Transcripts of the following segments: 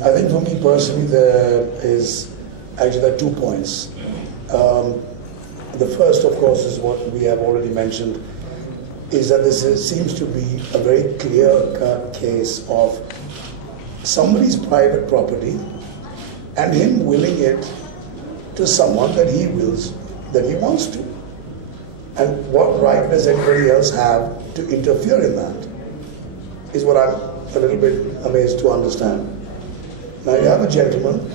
I think for me personally, there are 2 points. The first, of course, is what we have already mentioned, is that this seems to be a very clear-cut case of somebody's private property and him willing it to someone that he wills, that he wants to. And what right does anybody else have to interfere in that, is what I'm a little bit amazed to understand. Now you have a gentleman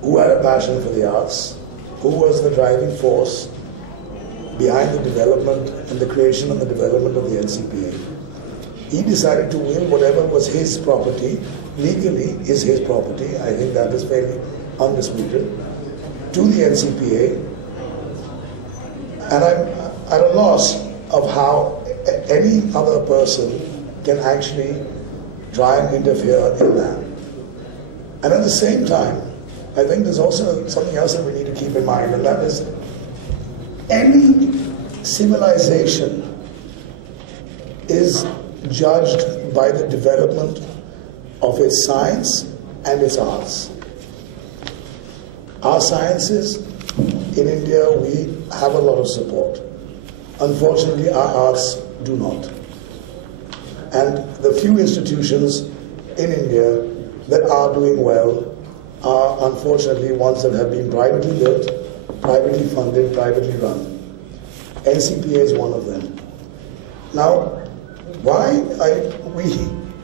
who had a passion for the arts, who was the driving force behind the development and the creation and the development of the NCPA. He decided to will whatever was his property, legally is his property, I think that is fairly undisputed, to the NCPA. And I'm at a loss of how any other person can actually try and interfere in that. And at the same time, I think there's also something else that we need to keep in mind, and that is any civilization is judged by the development of its science and its arts. Our sciences in India, we have a lot of support. Unfortunately, our arts do not. And the few institutions in India that are doing well are unfortunately ones that have been privately built, privately funded, privately run. NCPA is one of them. Now, why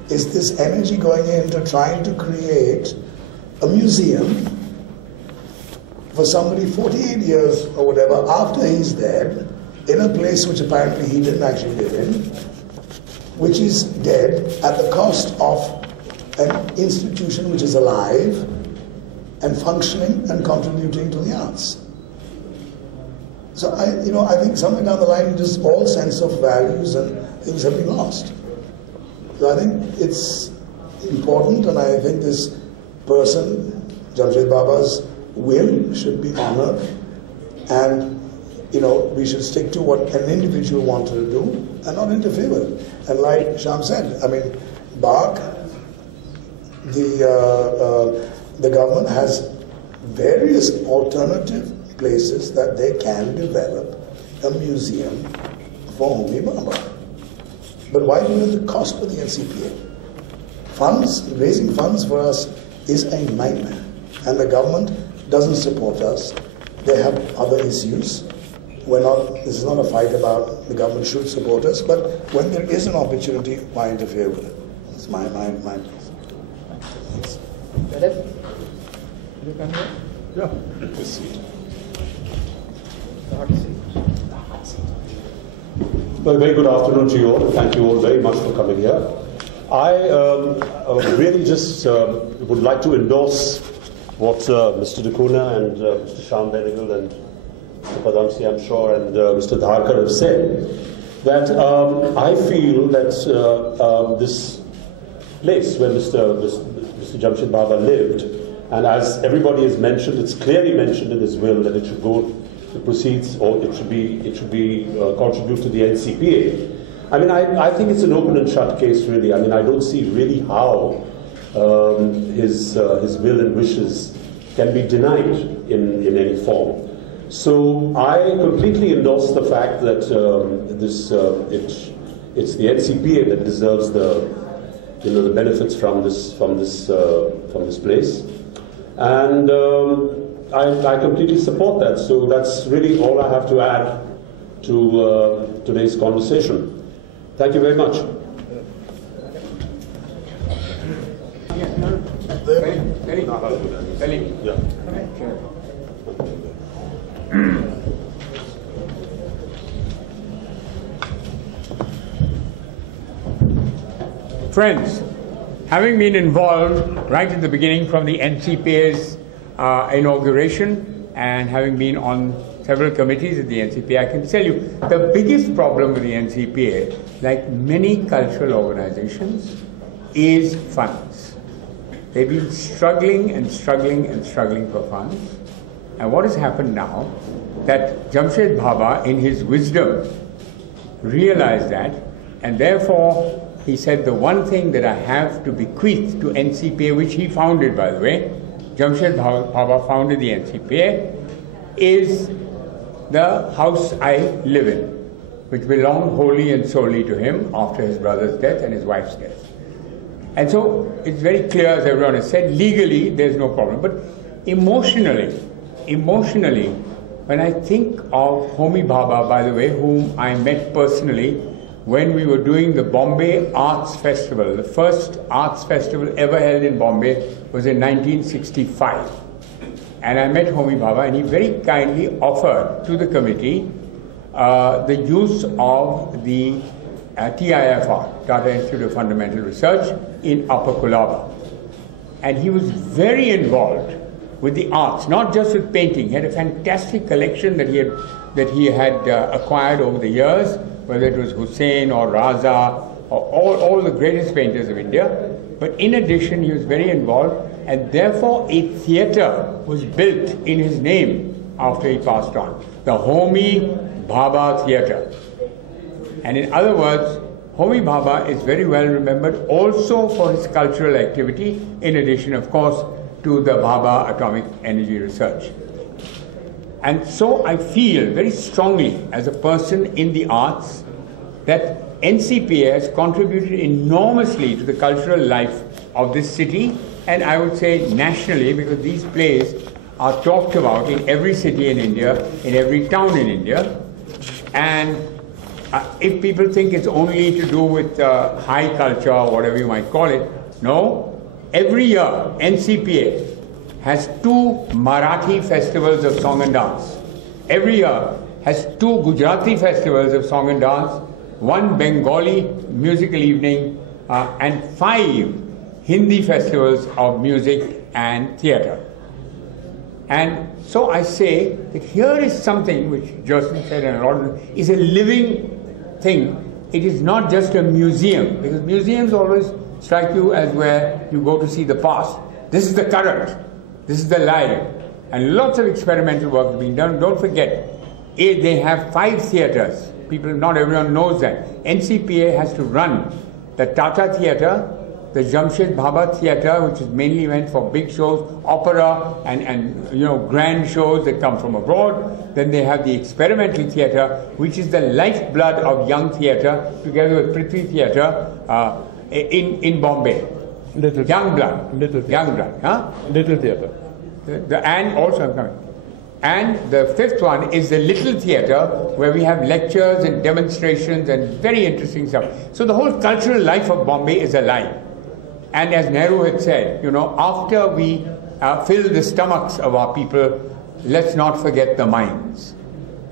is this energy going into trying to create a museum for somebody 48 years or whatever after he's dead, in a place which apparently he didn't actually live in, which is dead at the cost of an institution which is alive and functioning and contributing to the arts? So I think somewhere down the line, just all sense of values and things have been lost. So I think it's important, and I think this person, Jamshed Bhabha's will should be honored, and we should stick to what an individual wanted to do and not interfere with it. And like Shyam said, I mean, BARC, the government has various alternative places that they can develop a museum for Homi Bhabha. But why do it at the cost of the NCPA? Raising funds for us is a nightmare. And the government doesn't support us. They have other issues. This is not a fight about the government should support us, but when there is an opportunity, why interfere with it? It's my place. Dalip, you come here? Yeah, take a seat. Well, very good afternoon to you all. Thank you all very much for coming here. I really just would like to endorse what Mr. Dakuna and Mr. Shyam Benegal and Mr. Padamsee, I'm sure, and Mr. Dharkar have said, that I feel that this place where Mr. Jamshed Bhabha lived, and as everybody has mentioned, it's clearly mentioned in his will that it should go, the proceeds, or it should be contribute to the NCPA. I mean, I think it's an open and shut case, really. I mean, I don't see really how his will and wishes can be denied in any form. So I completely endorse the fact that it's the NCPA that deserves the benefits from this place, and I completely support that. So that's really all I have to add to today's conversation. Thank you very much. Friends, having been involved right at the beginning from the NCPA's inauguration and having been on several committees at the NCPA, I can tell you the biggest problem with the NCPA, like many cultural organizations, is funds. They've been struggling and struggling and struggling for funds. And what has happened now, that Jamshed Bhabha, in his wisdom, realized that, and therefore he said, the one thing that I have to bequeath to NCPA, which he founded, by the way, Jamshed Bhabha founded the NCPA, is the house I live in, which belonged wholly and solely to him after his brother's death and his wife's death. And so it's very clear, as everyone has said, legally there's no problem. But emotionally, when I think of Homi Bhabha, by the way, whom I met personally when we were doing the Bombay Arts Festival, the first arts festival ever held in Bombay was in 1965. And I met Homi Bhabha, and he very kindly offered to the committee the use of the TIFR, Tata Institute of Fundamental Research, in Upper Colaba. And he was very involved with the arts, not just with painting. He had a fantastic collection that he had acquired over the years, whether it was Hussain or Raza or all the greatest painters of India. But in addition, he was very involved, and therefore a theatre was built in his name after he passed on, the Homi Bhabha Theatre. And in other words, Homi Bhabha is very well remembered also for his cultural activity, in addition, of course, to the Bhabha atomic energy research. And so I feel very strongly, as a person in the arts, that NCPA has contributed enormously to the cultural life of this city, and I would say nationally, because these plays are talked about in every city in India, in every town in India. And if people think it's only to do with high culture or whatever you might call it, no. Every year, NCPA has 2 Marathi festivals of song and dance. Every year has 2 Gujarati festivals of song and dance, 1 Bengali musical evening, and 5 Hindi festivals of music and theatre. And so I say that here is something which Justin said, and a lot of it, is a living thing. It is not just a museum, because museums always strike you as where you go to see the past. This is the current, this is the live, and lots of experimental work is being done. Don't forget, they have 5 theatres. People, not everyone knows that. NCPA has to run the Tata Theatre, the Jamshed Bhabha Theatre, which is mainly meant for big shows, opera and grand shows that come from abroad. Then they have the Experimental Theatre, which is the lifeblood of young theatre, together with Prithvi Theatre in Bombay. Little young blood. Little theatre. Young blood. Huh? Little theatre. And also, I'm coming. And the 5th one is the Little Theatre, where we have lectures and demonstrations and very interesting stuff. So the whole cultural life of Bombay is alive. And as Nehru had said, after we fill the stomachs of our people, let's not forget the minds.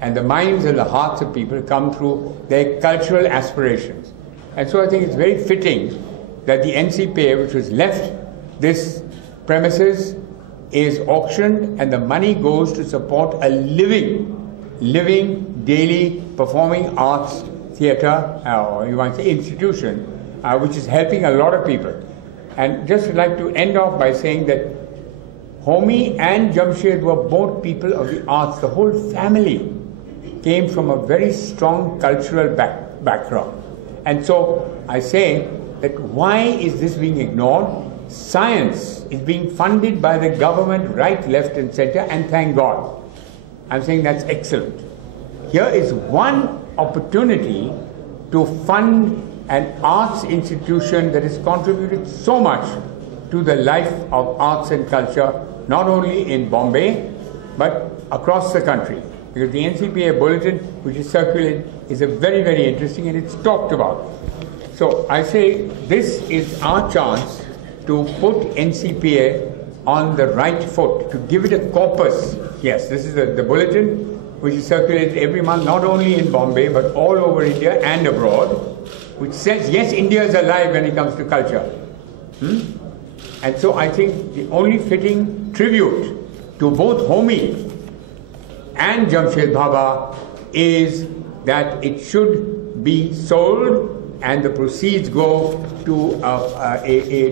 And the minds and the hearts of people come through their cultural aspirations. And so I think it's very fitting that the NCPA, which was left this premises, is auctioned, and the money goes to support a living, daily performing arts theatre, or you might say institution, which is helping a lot of people. And just would like to end off by saying that Homi and Jamshed were both people of the arts. The whole family came from a very strong cultural background. And so I say that why is this being ignored? Science is being funded by the government, right, left and center, and thank God. I'm saying that's excellent. Here is one opportunity to fund an arts institution that has contributed so much to the life of arts and culture, not only in Bombay, but across the country. Because the NCPA bulletin, which is circulated, is a very, very interesting, and it's talked about. So I say this is our chance to put NCPA on the right foot, to give it a corpus. Yes, this is the bulletin, which is circulated every month, not only in Bombay, but all over India and abroad, which says, yes, India is alive when it comes to culture. And so I think the only fitting tribute to both Homi and Jamshed Bhabha is that it should be sold, and the proceeds go to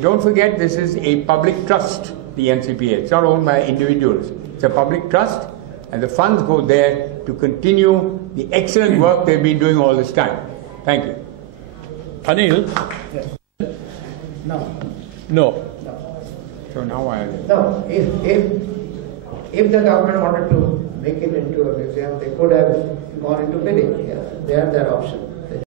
don't forget, this is a public trust, the NCPA. It's not owned by individuals. It's a public trust, and the funds go there to continue the excellent work they've been doing all this time. Thank you. Anil? No. No. So now why are they? No, if the government wanted to make it into a museum, they could have gone into bidding. Yeah, they have that option.